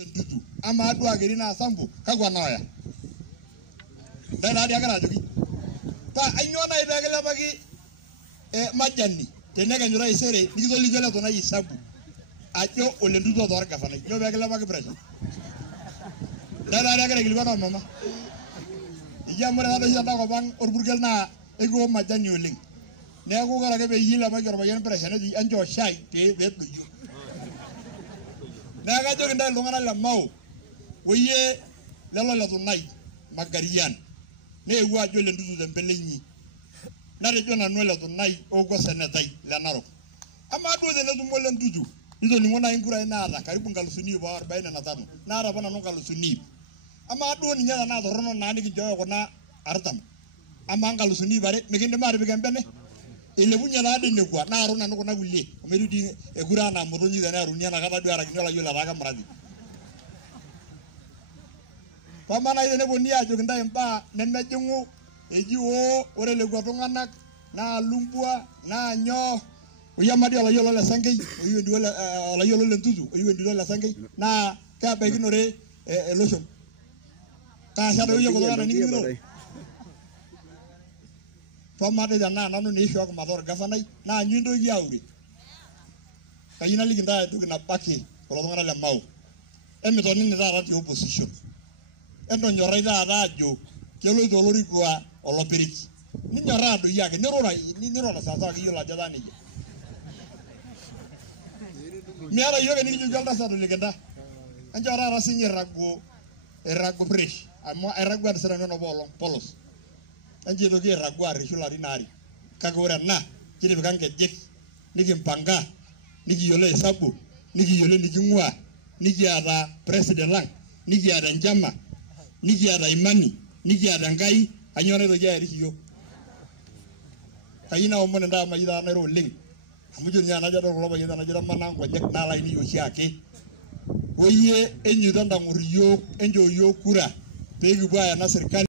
Ndutu ama adua geri na sambu kagwa noya dada dia kana jogi pa anyona ibegele bagi majani tenega nyura isere digizo ligele to na yisabu ajo ole ndutu to arka fana yo begele bagi pressure dada dia kana gilwa mama ijamure na bisi ta ko bang orburgel na ego majani oling nego gara ke be yila ba jorba yen pressure di anjo shai te be duju naga jogi ndal ngana la mau oye lelo la tunai magarian ne wa jole nduzu de mbelenyi na rejo na no la tunai ogo senetai la narok ama do de ndu molen nduzu nizo ni ngona ingura ina ala karibu ngalusuni ba 45 na ara bana no ngalusuni ama do ni nyala na dorono na ni joyo kona artam ama ngalusuni bare megende mari bigambene ile bunya la de ne kwa na aruna no kona gulle o merudi e gura na moronyi da na arunya na kata biara kinyola yola raga maradi pamana ile ne bonia joginda empa nemejungu ejiwo ore le gwatonganak na lumbua na nyo uyamadi ala yolo la sangei uyu ndi ala yolo le ntuzu uyu ndi la sangei na ka be ginore lotion ka sha do yo ko na ningiro pamade jana nanu ni shok mador gafanai na nyindo yauri kayina liginda tu na paki ko ngana la mau emitoni ni dara ti opposition endo nyoraida rajo kelo dolori kwa oloperiki ni nyorado yake ni rora sasa ki yola jadani miara yoga ni jujalda sa do legenda anjara rasinyi rago fresh amo rago adsara no bolong polos anje do ge rago arishula rinari kagora na kile bikange jek nigi mpanga nigi yole sabu nigi yole nigi ngwa nigi ada president lang nigi ada njama nigi ada imani nigi ada ngai anyone do jari hiyo kayina omone nda majida na ro ling amujo nya na jado roba yida na jida manango jek na la ini yo shiake oye enyu danda muriyo enjo yo kura pegi baya na serikali